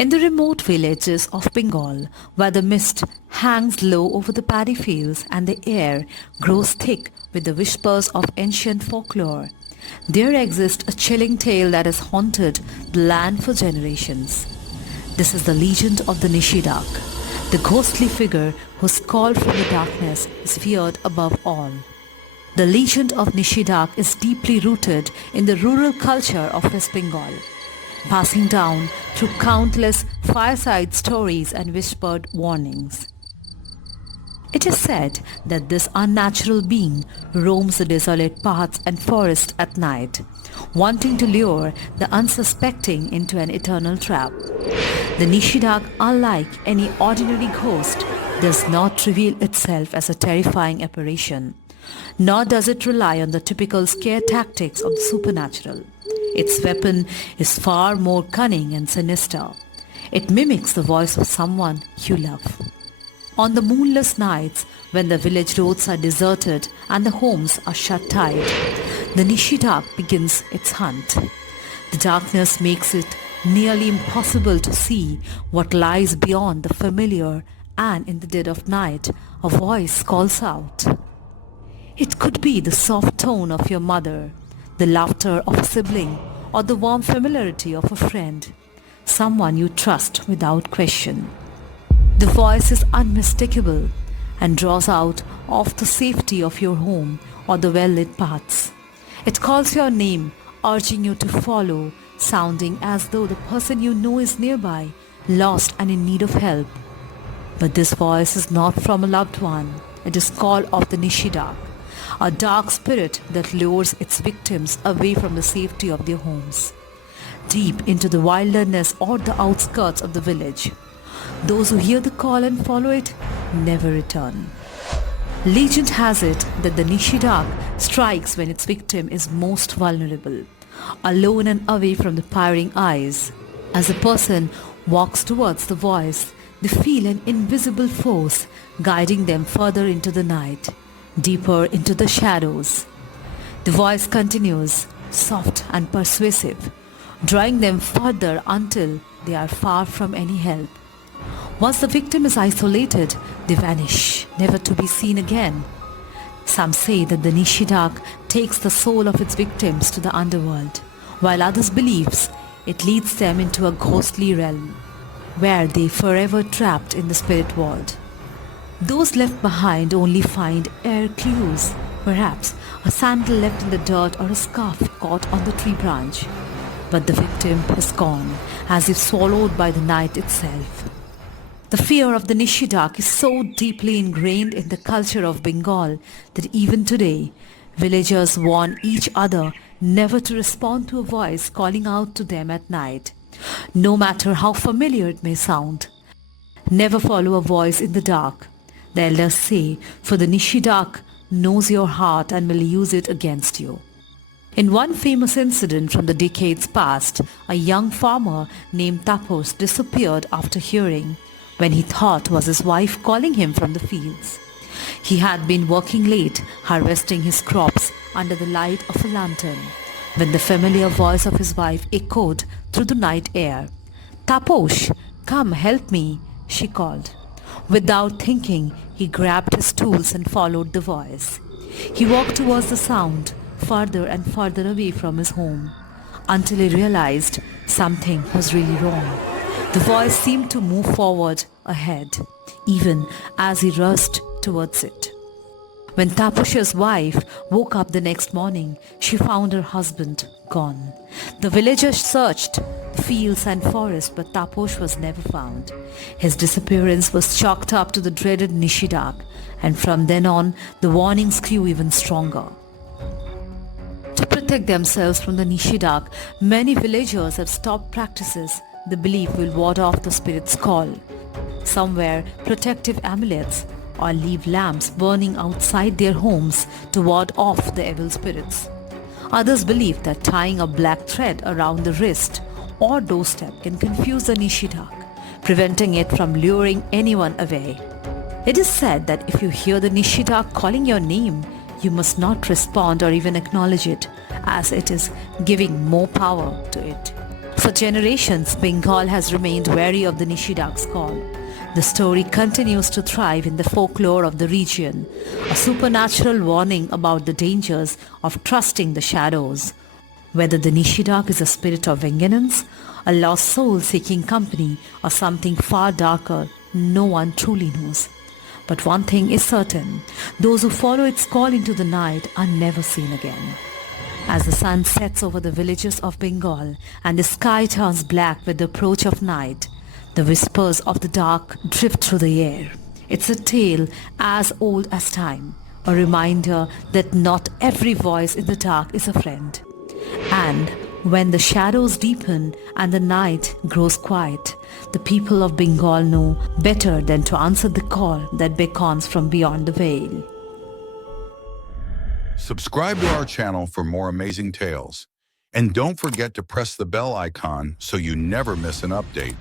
In the remote villages of Bengal, where the mist hangs low over the paddy fields and the air grows thick with the whispers of ancient folklore, there exists a chilling tale that has haunted the land for generations. This is the legend of the Nishi Dak, the ghostly figure whose call from the darkness is feared above all. The legend of Nishi Dak is deeply rooted in the rural culture of West Bengal, passing down through countless fireside stories and whispered warnings. It is said that this unnatural being roams the desolate paths and forests at night, wanting to lure the unsuspecting into an eternal trap. The Nishi Dak, unlike any ordinary ghost, does not reveal itself as a terrifying apparition, nor does it rely on the typical scare tactics of the supernatural. Its weapon is far more cunning and sinister. It mimics the voice of someone you love. On the moonless nights, when the village roads are deserted and the homes are shut tight, the Nishi Dak begins its hunt. The darkness makes it nearly impossible to see what lies beyond the familiar, and in the dead of night, a voice calls out. It could be the soft tone of your mother, the laughter of a sibling, or the warm familiarity of a friend, someone you trust without question. The voice is unmistakable and draws out of the safety of your home or the well-lit paths. It calls your name, urging you to follow, sounding as though the person you know is nearby, lost and in need of help. But this voice is not from a loved one. It is call of the Nishi Dak, a dark spirit that lures its victims away from the safety of their homes, deep into the wilderness or the outskirts of the village. Those who hear the call and follow it never return. Legend has it that the Nishi Dak strikes when its victim is most vulnerable, alone and away from the prying eyes. As a person walks towards the voice, they feel an invisible force guiding them further into the night, deeper into the shadows. The voice continues, soft and persuasive, drawing them further until they are far from any help. Once the victim is isolated, they vanish, never to be seen again. Some say that the Nishi Dak takes the soul of its victims to the underworld, while others believe it leads them into a ghostly realm, where they forever trapped in the spirit world. Those left behind only find air clues, perhaps a sandal left in the dirt or a scarf caught on the tree branch. But the victim has gone, as if swallowed by the night itself. The fear of the Nishi Dak is so deeply ingrained in the culture of Bengal that even today, villagers warn each other never to respond to a voice calling out to them at night, no matter how familiar it may sound. Never follow a voice in the dark, the elders say, for the Nishi Dak knows your heart and will use it against you. In one famous incident from the decades past, a young farmer named Taposh disappeared after hearing when he thought was his wife calling him from the fields. He had been working late, harvesting his crops under the light of a lantern, when the familiar voice of his wife echoed through the night air. "Taposh, come help me," she called. Without thinking, he grabbed his tools and followed the voice. He walked towards the sound, further and further away from his home, until he realized something was really wrong. The voice seemed to move forward ahead, even as he rushed towards it. When Taposh's wife woke up the next morning, she found her husband gone. The villagers searched the fields and forests, but Taposh was never found. His disappearance was chalked up to the dreaded Nishi Dak, and from then on, the warnings grew even stronger. To protect themselves from the Nishi Dak, many villagers have stopped practices the belief will ward off the spirit's call. Some wear protective amulets or leave lamps burning outside their homes to ward off the evil spirits. Others believe that tying a black thread around the wrist or doorstep can confuse the Nishi Dak, preventing it from luring anyone away. It is said that if you hear the Nishi Dak calling your name, you must not respond or even acknowledge it, as it is giving more power to it. For generations, Bengal has remained wary of the Nishi Dak's call. The story continues to thrive in the folklore of the region, a supernatural warning about the dangers of trusting the shadows. Whether the Nishi Dak is a spirit of vengeance, a lost soul seeking company, or something far darker, no one truly knows. But one thing is certain, those who follow its call into the night are never seen again. As the sun sets over the villages of Bengal and the sky turns black with the approach of night, the whispers of the dark drift through the air. It's a tale as old as time, a reminder that not every voice in the dark is a friend. And when the shadows deepen and the night grows quiet, the people of Bengal know better than to answer the call that beckons from beyond the veil. Subscribe to our channel for more amazing tales. And don't forget to press the bell icon so you never miss an update.